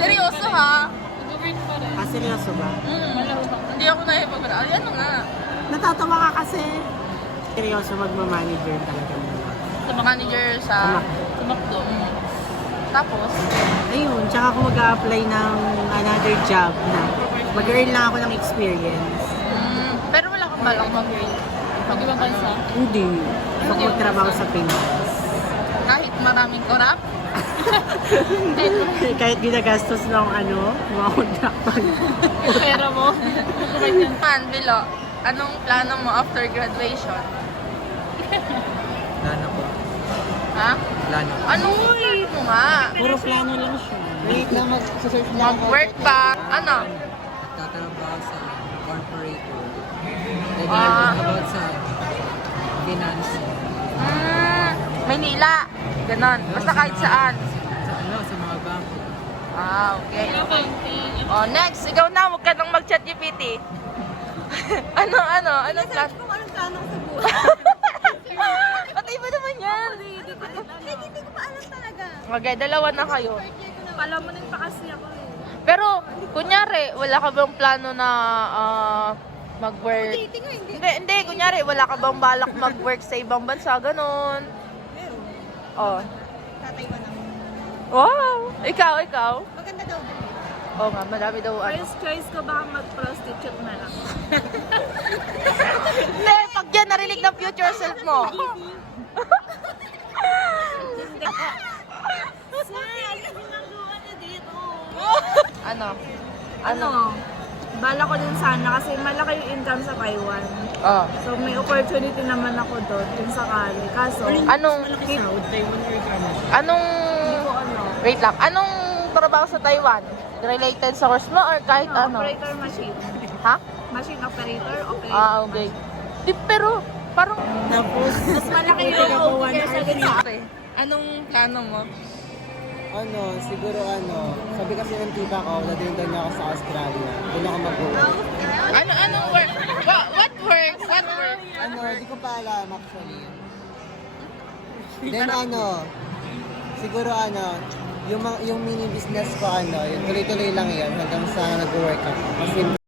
Seryoso ha? Nag-work pa rin. Ah, seryoso ba? Hindi ako naipag-wala. Ay, ano nga? Natatawa ka kasi. Seryoso magmamanager talaga muna. Sa manager sa McDo. Tapos, Ayun, tsaka ako mag-a-apply ng another job na mag-earn lang ako ng experience. pero wala kang balak Mag-ibang bansa. Hindi. Ako magtrabaho sa Pinas. kahit maraming korap. Kahit ginagastos ng mga contractor. Pera mo. Man, Bilo, anong plano mo after graduation? Plano ko. Ha? Plano. Anong plano mo nga? Puro plano lang siya. Wait lang, mag-search lang ako. Mag-work ba? Ano? Tatrabaho sa corporator. Then, Ah. about sa finance. Maynila. Ganon. Basta kahit saan. Sa mga bangko. Ah, okay. Accounting. Oh, next. Ikaw na. Huwag ka nang mag-chat GPT. Anong plano? Kung anong plano ko sa buhay. Patay ba naman yan? Hindi ko pa alam talaga. Okay, dalawa na kayo. Palamunin pa kasi ako eh. Pero, kunyari, wala ka bang plano na mag-work? Dating nga, hindi. Hindi, kunyari, wala ka bang balak mag-work sa ibang bansa, ganon. Meron. Oh. Tataywan ako. Wow! Ikaw. Maganda daw din eh. Oo nga, marami daw ano. First choice ko baka mag-prostitute na lang. Hindi, pag yan narinig ng future self mo. Ano? Bala ko din sana kasi malaki yung income sa Taiwan. Oh. So may opportunity naman ako doon kung sakali. Kaso, Anong, Taiwan or Canada? anong, wait lang, anong trabaho sa Taiwan? Related sa course mo or kahit ano? operator machine. Ha? Machine operator, operator. Ah, okay. Di, pero, parang, Tapos, Mas malaki yung Pinagawa na kesa dun sa akin. anong plano mo? Siguro sabi kasi ng tita ko, dadalhin daw niya ako sa Australia. Doon ako mag-work. Anong work? What work? What work? Di ko pa alam actually. Then siguro yung mini business ko yun tuloy-tuloy lang yan hanggang sa nag-work ako. Kasi